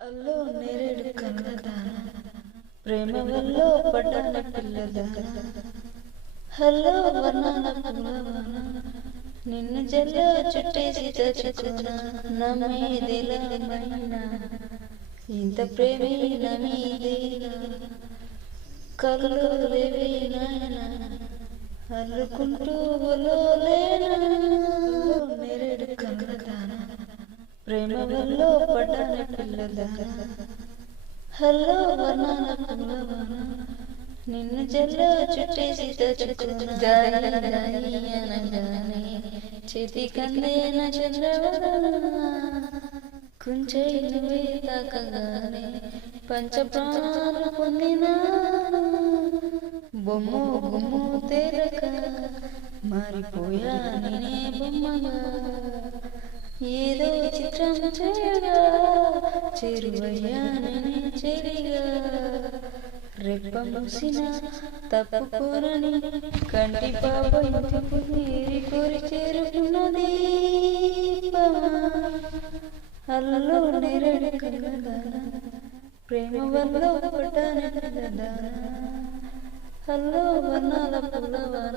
అల్లో నేరేడు కన్నదాన ప్రేమ వల్ల పడ్డాన పిల్లదాన హలో వర్ణాల పూలవాన నిన్ను జల్ల చుట్టేసి చచుకున్నా నమ్మేదిలమైనా ఇంత ప్రేమే నమీదేనా కళ్ళు లేవే నాయనా అల్లుకుంటూ లేనా నేరేడు కన్నదాన ప్రేమ వల్ల పడ్డాన పిల్లదాన హలో వర్ణాల పూలవాన నిన్ను జల్ల చుట్టేసి తచుకున్నా అనగానే చేతి కందేన చంద్రవదన కుంచెలువే తాకగానే పంచప్రాణాలు పొందినా బొమ్మ గుమ్ము తేరక మారిపోయా నేనే బొమ్మగా ఏదో చిత్రం చేయగా చెరువయ్యా నేనే చెరిగా రెప్ప మూసిన తప్పుకోరని కంటి పాప ఇంటికి నీరి కోరి చేరుకున్నది అల్లలో నేరేడు కన్నదాన ప్రేమ వల్ల పడ్డాన పిల్లదాన హల్లో వర్ణాల పూలవాన